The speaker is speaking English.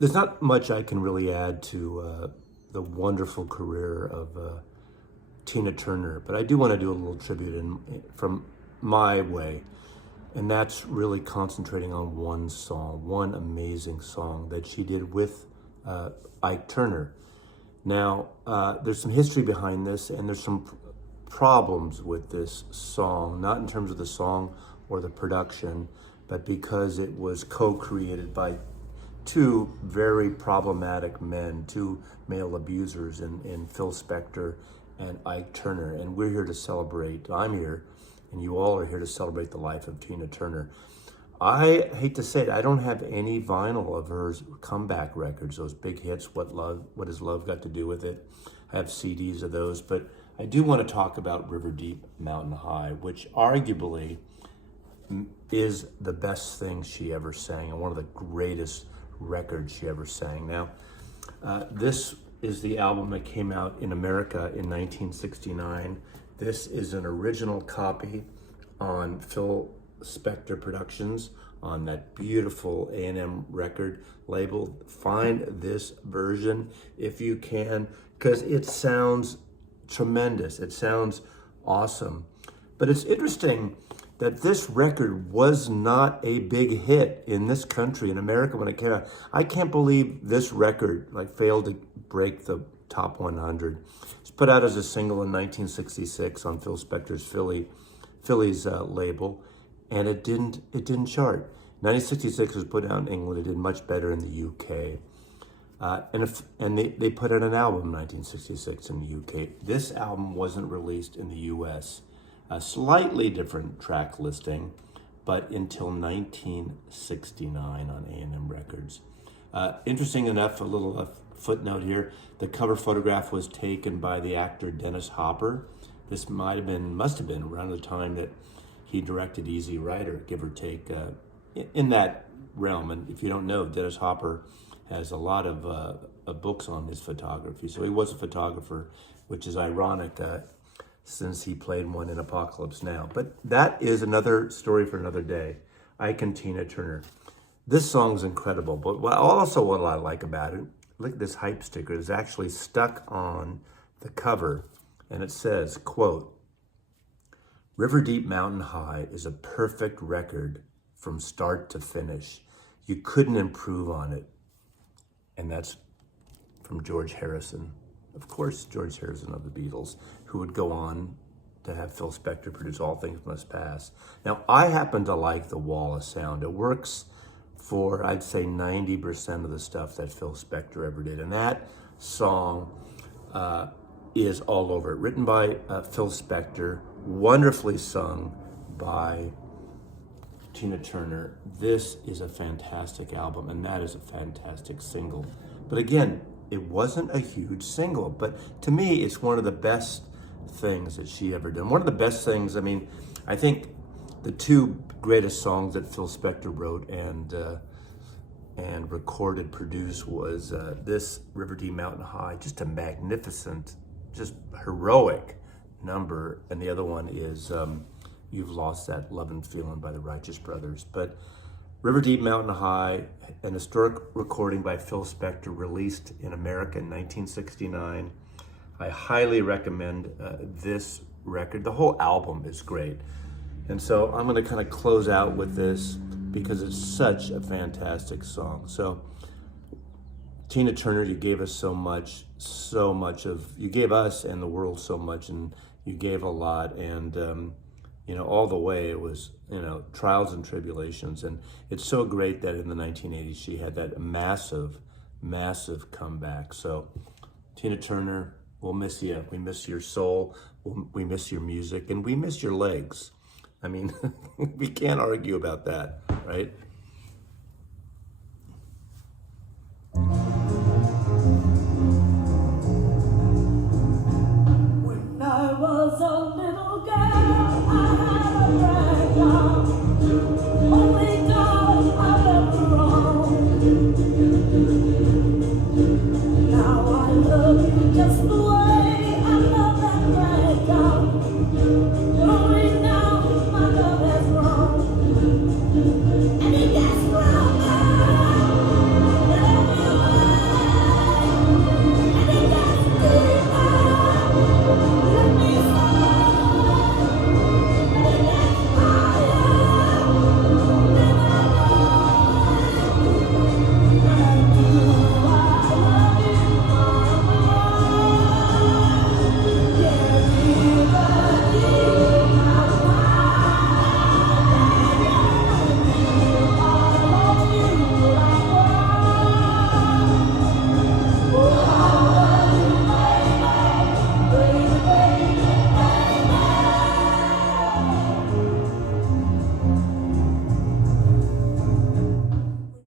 There's not much I can really add to the wonderful career of Tina Turner, but I do want to do a little tribute from my way, and that's really concentrating on one song, one amazing song that she did with Ike Turner. Now, there's some history behind this, and there's some problems with this song, not in terms of the song or the production, but because it was co-created by two very problematic men, two male abusers in Phil Spector and Ike Turner. And we're here to celebrate, I'm here, and you all are here to celebrate the life of Tina Turner. I hate to say it, I don't have any vinyl of her comeback records, those big hits, What Has Love Got to Do with It? I have CDs of those, but I do want to talk about River Deep Mountain High, which arguably is the best thing she ever sang and one of the greatest records she ever sang. Now, this is the album that came out in America in 1969. This is an original copy on Phil Spector Productions on that beautiful A&M record label. Find this version if you can, because it sounds tremendous. It sounds awesome. But it's interesting that this record was not a big hit in this country, in America, when it came out. I can't believe this record failed to break the top 100. It's put out as a single in 1966 on Phil Spector's Phillies label, and it didn't chart. 1966 was put out in England. It did much better in the UK. And they put out an album in 1966 in the UK. This album wasn't released in the US. A slightly different track listing, but until 1969 on A&M Records. Interesting enough, a little footnote here, the cover photograph was taken by the actor Dennis Hopper. This must have been around the time that he directed Easy Rider, give or take, in that realm. And if you don't know, Dennis Hopper has a lot of books on his photography. So he was a photographer, which is ironic since he played one in Apocalypse Now. But that is another story for another day. Ike and Tina Turner. This song's incredible, but what I like about it, look at this hype sticker. It's actually stuck on the cover, and it says, quote, "River Deep Mountain High is a perfect record from start to finish. You couldn't improve on it." And that's from George Harrison. Of course, George Harrison of the Beatles, who would go on to have Phil Spector produce All Things Must Pass. Now, I happen to like the Wallace sound. It works for, I'd say, 90% of the stuff that Phil Spector ever did. And that song is all over it. Written by Phil Spector, wonderfully sung by Tina Turner. This is a fantastic album, and that is a fantastic single. But again, it wasn't a huge single, but to me, it's one of the best things that she ever did. One of the best things, I think the two greatest songs that Phil Spector wrote and recorded, produced was this River Deep Mountain High, just a magnificent, just heroic number. And the other one is You've Lost That Lovin' Feelin' by the Righteous Brothers. But River Deep Mountain High, an historic recording by Phil Spector, released in America in 1969. I highly recommend this record. The whole album is great. And so I'm gonna kind of close out with this because it's such a fantastic song. So Tina Turner, you gave us so much you gave us and the world so much, and you gave a lot. And all the way it was, trials and tribulations. And it's so great that in the 1980s, she had that massive, massive comeback. So Tina Turner, we'll miss you. We miss your soul. We miss your music, and we miss your legs. We can't argue about that, right?